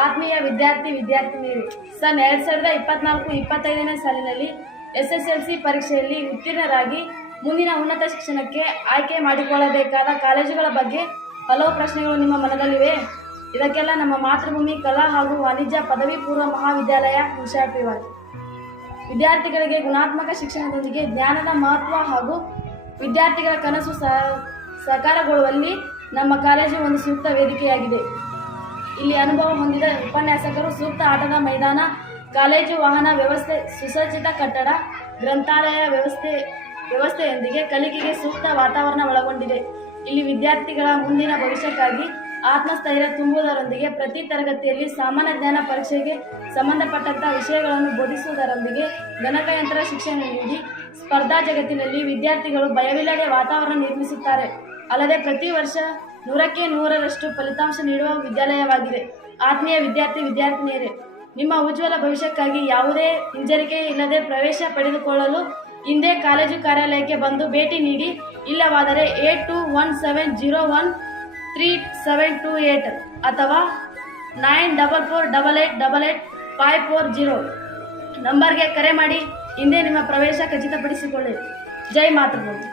ಆತ್ಮೀಯ ವಿದ್ಯಾರ್ಥಿ, ವಿದ್ಯಾರ್ಥಿನಿಯರು, ಸನ್ ಎರಡ್ ಸಾವಿರದ ಇಪ್ಪತ್ನಾಲ್ಕು, ಇಪ್ಪತ್ತೈದನೇ ಸಾಲಿನಲ್ಲಿ ಎಸ್ ಎಸ್ ಎಲ್ ಸಿ ಪರೀಕ್ಷೆಯಲ್ಲಿ ಉತ್ತೀರ್ಣರಾಗಿ ಮುಂದಿನ ಉನ್ನತ ಶಿಕ್ಷಣಕ್ಕೆ ಆಯ್ಕೆ ಮಾಡಿಕೊಳ್ಳಬೇಕಾದ ಕಾಲೇಜುಗಳ ಬಗ್ಗೆ ಹಲವು ಪ್ರಶ್ನೆಗಳು ನಿಮ್ಮ ಮನದಲ್ಲಿವೆ. ಇದಕ್ಕೆಲ್ಲ ನಮ್ಮ ಮಾತೃಭೂಮಿ ಕಲಾ ಹಾಗೂ ವಾಣಿಜ್ಯ ಪದವಿ ಪೂರ್ವ ಮಹಾವಿದ್ಯಾಲಯ ವಿಷಯವಾಗಿದೆ ವಿದ್ಯಾರ್ಥಿಗಳಿಗೆ ಗುಣಾತ್ಮಕ ಶಿಕ್ಷಣದೊಂದಿಗೆ ಜ್ಞಾನದ ಮಹತ್ವ ಹಾಗೂ ವಿದ್ಯಾರ್ಥಿಗಳ ಕನಸು ಸಹ ಸಾಕಾರಗೊಳ್ಳುವಲ್ಲಿ ನಮ್ಮ ಕಾಲೇಜು ಒಂದು ಸೂಕ್ತ ವೇದಿಕೆಯಾಗಿದೆ. ಇಲ್ಲಿ ಅನುಭವ ಹೊಂದಿದ ಉಪನ್ಯಾಸಕರು ಸೂಕ್ತ ಆಟದ ಮೈದಾನ, ಕಾಲೇಜು ವಾಹನ ವ್ಯವಸ್ಥೆ, ಸುಸಜ್ಜಿತ ಕಟ್ಟಡ, ಗ್ರಂಥಾಲಯ ವ್ಯವಸ್ಥೆ, ವ್ಯವಸ್ಥೆಯೊಂದಿಗೆ ಕಲಿಕೆಗೆ ಸೂಕ್ತ ವಾತಾವರಣ ಒಳಗೊಂಡಿದೆ. ಇಲ್ಲಿ ವಿದ್ಯಾರ್ಥಿಗಳ ಮುಂದಿನ ಭವಿಷ್ಯಕ್ಕಾಗಿ ಆತ್ಮಸ್ಥೈರ್ಯ ತುಂಬುವುದರೊಂದಿಗೆ ಪ್ರತಿ ತರಗತಿಯಲ್ಲಿ ಸಾಮಾನ್ಯ ಜ್ಞಾನ ಪರೀಕ್ಷೆಗೆ ಸಂಬಂಧಪಟ್ಟಂತಹ ವಿಷಯಗಳನ್ನು ಬೋಧಿಸುವುದರೊಂದಿಗೆ ಗಣಕಯಂತ್ರ ಶಿಕ್ಷಣ ನೀಡಿ ಸ್ಪರ್ಧಾ ಜಗತ್ತಿನಲ್ಲಿ ವಿದ್ಯಾರ್ಥಿಗಳು ಭಯವಿಲ್ಲದೆ ವಾತಾವರಣ ನಿರ್ಮಿಸುತ್ತಾರೆ. ಅಲ್ಲದೆ ಪ್ರತಿ ವರ್ಷ ನೂರಕ್ಕೆ ನೂರರಷ್ಟು ಫಲಿತಾಂಶ ನೀಡುವ ವಿದ್ಯಾಲಯವಾಗಿದೆ. ಆತ್ಮೀಯ ವಿದ್ಯಾರ್ಥಿ, ವಿದ್ಯಾರ್ಥಿನಿಯರೇ, ನಿಮ್ಮ ಉಜ್ವಲ ಭವಿಷ್ಯಕ್ಕಾಗಿ ಯಾವುದೇ ಹಿಂಜರಿಕೆ ಇಲ್ಲದೆ ಪ್ರವೇಶ ಪಡೆದುಕೊಳ್ಳಲು ಹಿಂದೆ ಕಾಲೇಜು ಕಾರ್ಯಾಲಯಕ್ಕೆ ಬಂದು ಭೇಟಿ ನೀಡಿ. ಇಲ್ಲವಾದರೆ eight two one seven zero one three seven two eight ಅಥವಾ nine double four double eight double eight five four zero ನಂಬರ್ಗೆ ಕರೆ ಮಾಡಿ. ಹಿಂದೆ ನಿಮ್ಮ ಪ್ರವೇಶ ಖಚಿತಪಡಿಸಿಕೊಳ್ಳಿ. ಜೈ ಮಾತೃಭೂಮಿ.